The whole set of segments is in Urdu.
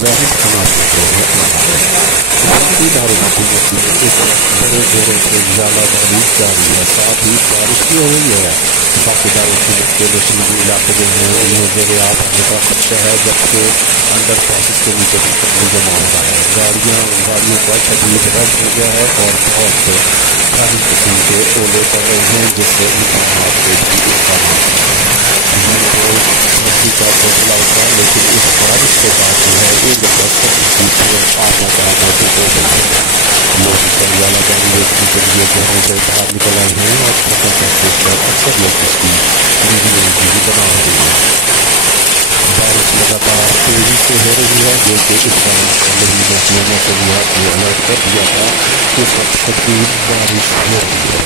مزاحم تناظر دارالحکومت میں اس بڑے زوروں سے ژالہ باری جاری ہے. ساتھ ہی بارش بھی ہو رہی ہے. باقی دارالحکومت کے نشیبی علاقے جو ہیں انہیں زیر آب ہونے کا خدشہ ہے، جبکہ انڈر پاسز کے نیچے بھی پانی جمع ہو رہا ہے. گاڑیوں کا شدید رش ہو گیا ہے اور بہت ساری قسم کے اولے پڑ رہے ہیں، جس سے امکانات کے بھی امکانات ہیں. یہ تو سردی کا بدلا تھا، لیکن اس بارش کے بعد جو ہے ایک دفعہ سردی سے آمد موجود ہو گئی ہے. لوگ اس پر ژالہ باری دیکھنے کے لیے گھروں سے باہر نکل آئے ہیں اور فصل کا دیکھ کر اکثر لوگ اس کی ویڈیو بھی بنا رہے ہیں. بارش لگاتار تیزی سے ہو رہی ہے، جو کہ اس بار پہلے ہی محکمہ موسمیات نے الرٹ کر دیا تھا کہ اس وقت شدید بارش ہو رہی ہے.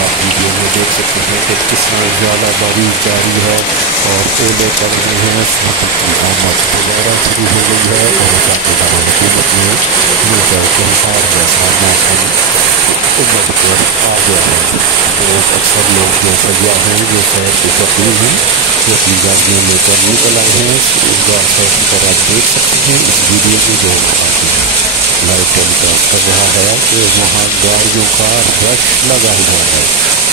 آپ ویڈیو میں دیکھ سکتے ہیں کہ کس طرح ژالہ باری جاری ہے اور اولے پڑ رہے ہیں. سردی کی آمد دوبارہ شروع ہو گئی ہے اور ساتھ دارالحکومت میں مل کر تہوار جیسا موسم امید پر آ گیا ہے. اکثر لوگ جو سیاح ہیں، جو سیر کے شوقین ہیں، وہ اپنی گاڑیاں لے کر نکل آئے ہیں. اس پر آپ دیکھ سکتے ہیں اس ویڈیو میں جو لائیو ٹیلی کاسٹ کر رہا ہے کہ وہاں گاڑیوں کا رش لگا ہوا ہے.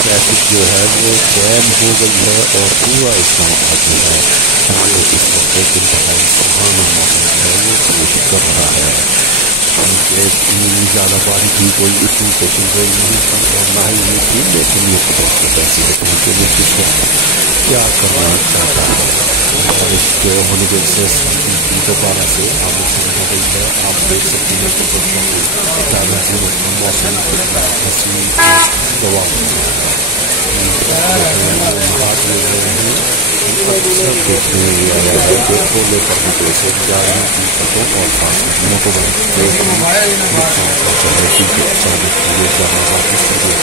ٹریفک جو ہے وہ جیم ہو گئی ہے اور پورا اسلام جو ہے ہمیں اس وقت ایک انتہائی سہانا موسم ہے وہ پیش کر رہا ہے. ژالہ باری کی کوئی اتنی پیشن گوئی نہیں تھی اور نہ ہی یہ تھی، لیکن یہ قدرت کو ایسی ہوتی ہے کہ وہ کس وقت کیا کرنا چاہتا ہے. بارش کے ہونے کی وجہ سے دوبارہ سے آمد شروع ہو گئی ہے. آپ دیکھ سکتے ہیں کہ موسم کتنا حسین گواہ اکثر دیکھنے میں یہ آیا ہے کہ اولے پڑنے کی وجہ سے گاڑیوں کی چھتوں اور خاص موٹر بائک کو نقصان پہنچا ہے، کیونکہ اچانک یہ جہاز اس طرح